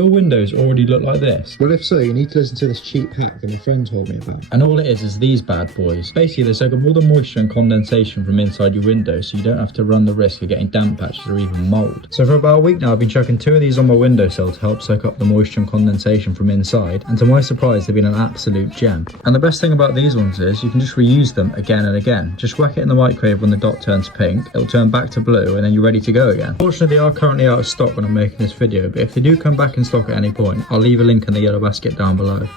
Your windows already look like this. Well, if so, you need to listen to this cheap hack that my friend told me about. And all it is these bad boys. Basically, they soak up all the moisture and condensation from inside your window, so you don't have to run the risk of getting damp patches or even mold. So for about a week now, I've been chucking 2 of these on my windowsill to help soak up the moisture and condensation from inside, and to my surprise, they've been an absolute gem. And the best thing about these ones is you can just reuse them again and again. Just whack it in the microwave when the dot turns pink, it'll turn back to blue, and then you're ready to go again. Fortunately, they are currently out of stock when I'm making this video, but if they do come back in stock at any point, I'll leave a link in the yellow basket down below.